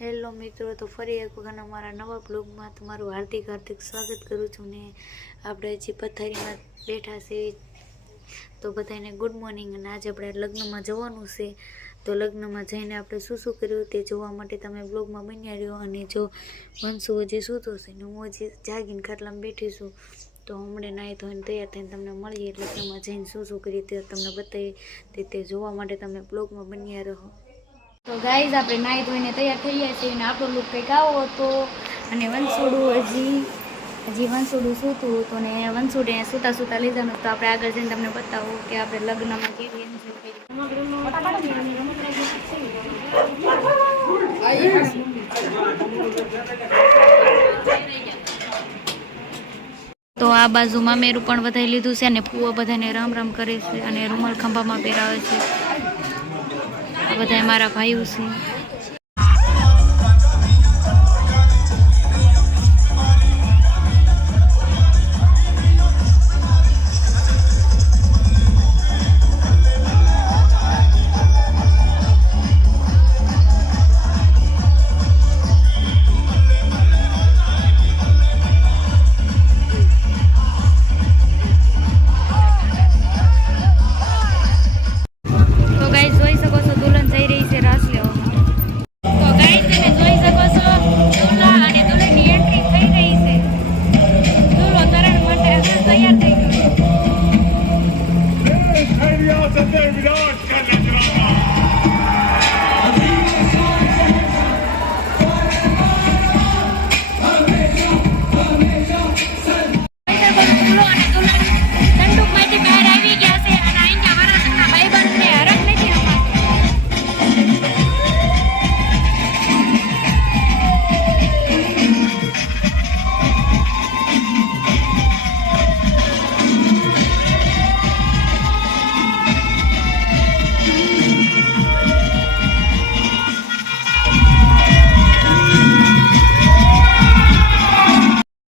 Hello મિત્રો, તો ફરી એક વખત અમારા નવા બ્લોગમાં તમારું હાર્દિક સ્વાગત કરું છું ને આપણે હજી પથારીમાં બેઠા છે. તો બધાને ગુડ મોર્નિંગ. અને આજે આપણે લગ્નમાં જવાનું છે, તો લગ્નમાં જઈને આપણે શું કર્યું તે જોવા માટે તમે બ્લોગમાં બન્યા રહ્યો. અને જો વંશુ હજી સૂતો છે ને હું હજી જાગીને ખાટલામાં બેઠી છું, તો હમણાં નાહી ધોઈને તૈયાર થઈને તમને મળીએ એટલે લગ્નમાં જઈને શું કર્યું તે તમને બતાવી તે જોવા માટે તમે બ્લોગમાં બન્યા રહો. તો ગાઈઝ આપણે નાહી ધોઈને તૈયાર થઈ ગયા છીએ અને આપણો લુક કંઈક આવો હતો. અને વંશુડું હજી વંશુડું સૂતું હતું ને વંશુડે સૂતા લીધાનું. તો આપણે આગળ જઈને તમને બતાવું કે આપણે લગ્નમાં કેવી એન્જોય કરી. તો આ બાજુ મામેરું પણ વધારી લીધું છે અને ફૂવા બધાને રામ રામ કરે છે અને રૂમાલ ખંભામાં પહેરાવે છે. બધા મારા ભાઈઓ છે.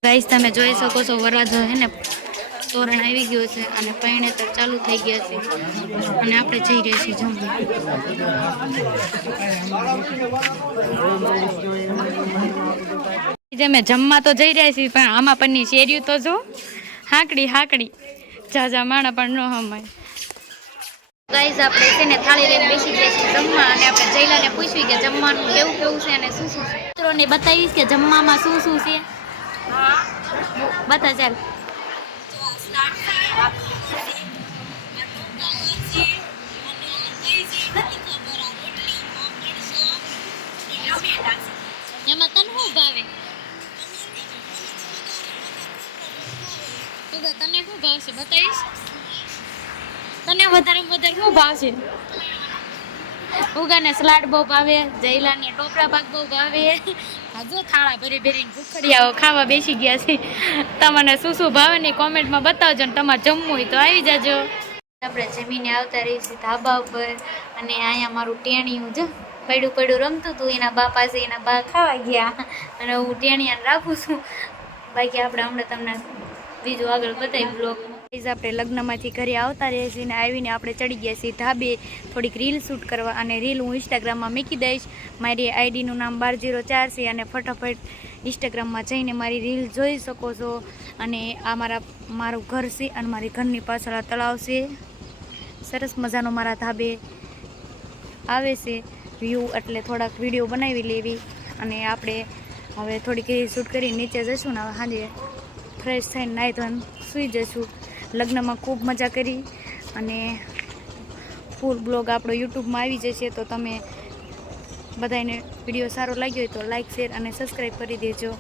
ગાઈસ તમે જોઈ શકો છો વરરાજો હે ને તોરણ આવી ગયો છે અને પૈણેતર ચાલુ થઈ ગયા છે અને આપણે જઈ રહ્યા છીએ જમવા. જમવા તો જઈ રહ્યા છીએ પણ આમાં પરની શેરીઓ તો જો હાકડી જાજા માણા પણ ન હમાય. ગાઈસ આપણે છે ને થાળી લઈને બેસી ગયા છીએ જમવા અને આપણે જયલાને પૂછ્યું કે જમવાનું કેવું છે અને શું છે. મિત્રોને બતાવીશ કે જમવામાં શું છે. બતા ચાલ. એમાં તને શું ભાવે? તને શું ભાવશે બતાવીશ? તને વધારે શું ભાવશે? ઉગાને સલાડ બહુ ભાવે, જયલાને ટોપરા પાક બહુ ભાવે. જો થાળા ભરીને ભૂખડિયાઓ ખાવા બેસી ગયા છે. તમને શું ભાવે ને કોમેન્ટમાં બતાવજો ને તમારે જમવું હોય તો આવી જાજો. આપણે જમીને આવતા રહી છીએ ધાબા ઉપર અને અહીંયા મારું ટેણિયું જો પડ્યું રમતું હતું. એના બા પાસે એના બા ખાવા ગયા અને હું ટેણિયાને રાખું છું. બાકી આપણે હમણાં તમને બીજું આગળ બતાવી બ્લોગમાં. આપણે લગ્નમાંથી ઘરે આવતા રહીએ છીએ ને આવીને આપણે ચડી ગયા છીએ ધાબે થોડીક રીલ શૂટ કરવા. અને રીલ હું ઇન્સ્ટાગ્રામમાં મૂકી દઈશ. મારી આઈડીનું નામ 1204 છે અને ફટાફટ ઇન્સ્ટાગ્રામમાં જઈને મારી રીલ જોઈ શકો છો. અને આ મારું ઘર છે અને મારી ઘરની પાછળ આ તળાવ છે. સરસ મજાનો મારા ધાબે આવે છે વ્યૂ, એટલે થોડાક વિડીયો બનાવી લેવી. અને આપણે હવે થોડીક રીલ શૂટ કરી નીચે જઈશું ને હવે સાંજે ફ્રેશ થઈને નાહી ધોઈને સૂઈ જઈશું. લગ્નમાં ખૂબ મજા કરી અને ફૂલ બ્લોગ આપણો યુટ્યુબમાં આવી જશે. તો તમે બધાને વિડીયો સારો લાગ્યો હોય તો લાઈક, શેર અને સબસ્ક્રાઈબ કરી દેજો.